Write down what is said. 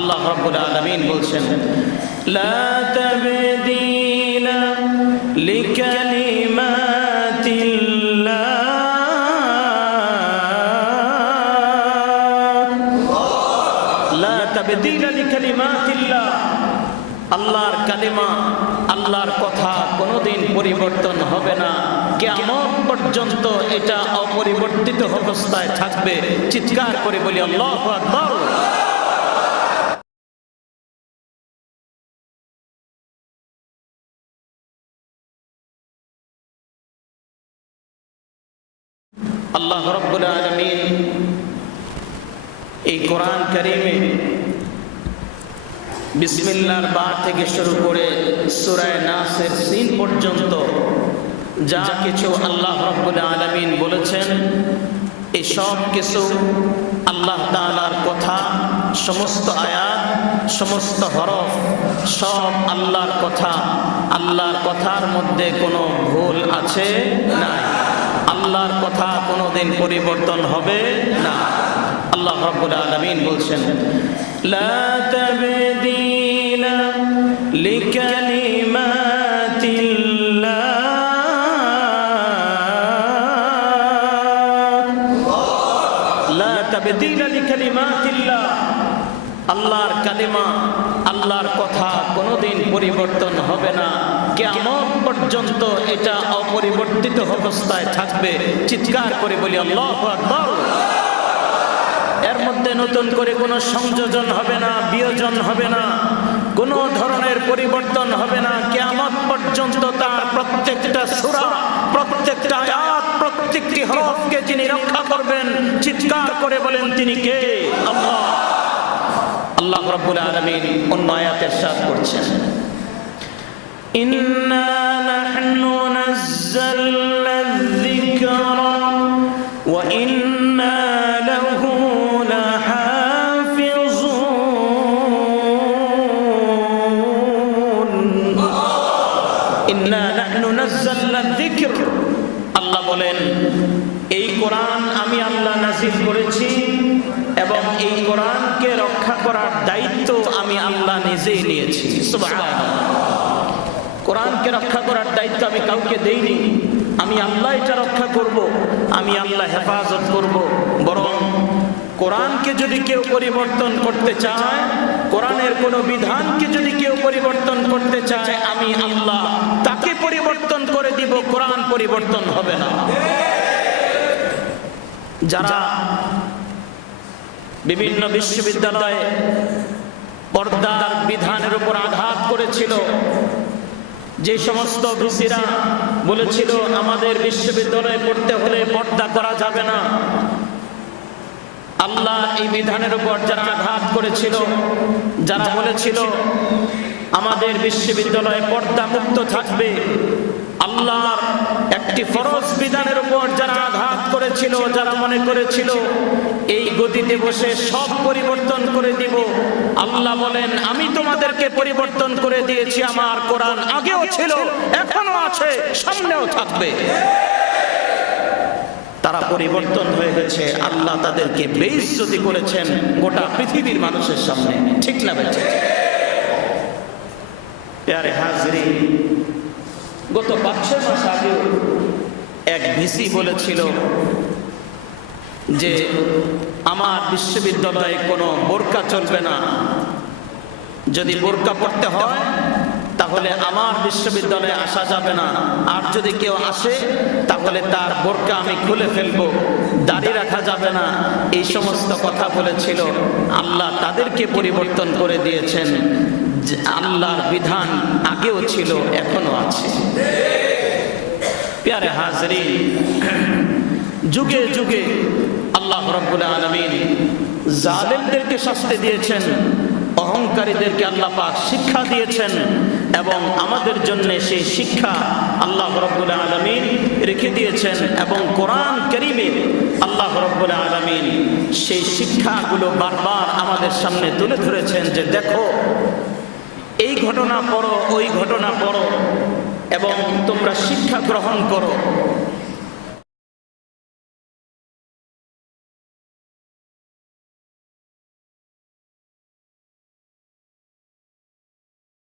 আল্লাহ রাব্বুল আলামিন বলছেন, লা তাবদীলা লিকালিমাতিল্লাহ। লা তাবদীলা লিকালিমাতিল্লাহ। আল্লাহর কালিমা, আল্লাহর কথা কোনোদিন পরিবর্তন হবে না। কেমন পর্যন্ত এটা অপরিবর্তিত অবস্থায় থাকবে। চিৎকার করে বলি, আল্লাহ আল্লাহ রব্বুল আলমিন এই কোরআন করিমে বিসমিল্লার বা থেকে শুরু করে সুরায় নাসের সিন পর্যন্ত যা কিছু আল্লাহ রব্বুল আলমিন বলেছেন, এই সব কিছু আল্লাহ তাআলার কথা, সমস্ত আয়াত, সমস্ত হরফ সব আল্লাহর কথা, আল্লাহর কথার মধ্যে কোনো ভুল আছে নাই। আল্লাহর কথা কোনোদিন পরিবর্তন হবে না। আল্লাহ রাব্বুল আলামিন বলছেন, লা তাবদীলা লিকালিমাতিল্লাহ। লা তাবদীলা লিকালিমাতিল্লাহ। আল্লাহর কালিমা, আল্লাহর কথা কোনোদিন পরিবর্তন হবে না। কেমন পর্যন্ত এটা অপরিবর্তিত অবস্থায় থাকবে। চিৎকার করে বলি, আল্লাহ এর মধ্যে নতুন করে কোনো সংযোজন হবে না, বিয়োজন হবে না, কোনো ধরনের পরিবর্তন হবে না। কেমন পর্যন্ত তার প্রত্যেকটা সূরা, প্রত্যেকটা আয়াত, প্রত্যেকটি হরফকে যিনি রক্ষা করবেন, চিৎকার করে বলেন, তিনি কে? আল্লাহ। আল্লাহ রাব্বুল আলামিন অন্য আয়াতে ارشاد করছেন ইন্না নাহনু নাযালনা الذِّكْرَ ওয়া ইন্না লাহু লাহাফিজুন ইন্না নাহনু নাযালনা الذِّكْرَ আল্লাহ বলেন এই কোরআন আমি আল্লাহ নাজিল করেছি এবং এই কোরআনকে রক্ষা করার দায়িত্ব আমি আল্লাহ নিজেই নিয়েছি। কোরআনকে রক্ষা করার দায়িত্ব আমি কাউকে দেইনি। আমি আল্লাহ এটা রক্ষা করব, আমি আল্লাহ হেফাজত করব। বরং কোরআনকে যদি কেউ পরিবর্তন করতে চায়, কোরআনের কোন বিধানকে যদি কেউ পরিবর্তন করতে চায়, আমি আল্লাহ তাকে পরিবর্তন করে দিব, কোরআন পরিবর্তন হবে না। যারা বিভিন্ন বিশ্ববিদ্যালয়ে পর্দার বিধানের উপর আঘাত করেছিল। যে সমস্ত ভিসিরা বলেছিল, আমাদের বিশ্ববিদ্যালয়ে পড়তে হলে পর্দা করা যাবে না। আল্লাহ এই বিধানের উপর যারা আঘাত করেছিল, যারা বলেছিল, আমাদের বিশ্ববিদ্যালয়ে পর্দা মুক্ত থাকবে। আল্লাহর একটি ফরজ বিধানের উপর যারা আঘাত করেছিল, যারা মনে করেছিল, এই গতিতে বসে সব পরিবর্তন করে দিব। আল্লাহ বলেন, আমি তোমাদেরকে পরিবর্তন করে দিয়েছি, আমার কোরআন আগেও ছিল এখনও আছে, সামনেও থাকবে। তারা পরিবর্তন হয়ে গেছে। আল্লাহ তাদেরকে বেইজ্জতি করেছেন গোটা পৃথিবীর মানুষের সামনে। ঠিক না বেঁচে প্যারে হাজরি গত পাঁচ ছয় মাস আগেও এক ভিসি বলেছিল যে আমার বিশ্ববিদ্যালয়ে কোনো বোরকা চলবে না। যদি বোরকা পড়তে হয় তাহলে আমার বিশ্ববিদ্যালয়ে আসা যাবে না। আর যদি কেউ আসে তাহলে তার বোরকা আমি খুলে ফেলব। দাড়ি রাখা যাবে না। এই সমস্ত কথা বলেছিল। আল্লাহ তাদেরকে পরিবর্তন করে দিয়েছেন। যে আল্লাহর বিধান আগেও ছিল এখনও আছে। প্যারে হাজরি যুগে যুগে আল্লাহ রব্বুল আলমিন জালেমদেরকে শাস্তি দিয়েছেন, অহংকারীদেরকে আল্লাহ পাক শিক্ষা দিয়েছেন এবং আমাদের জন্য সেই শিক্ষা আল্লাহ রব্বুল আলমিন রেখে দিয়েছেন এবং কোরআন করিমে আল্লাহ রব্বুল আলমিন সেই শিক্ষাগুলো বারবার আমাদের সামনে তুলে ধরেছেন যে দেখো এই ঘটনা পড়ো ওই ঘটনা পড়ো এবং তোমরা শিক্ষা গ্রহণ করো।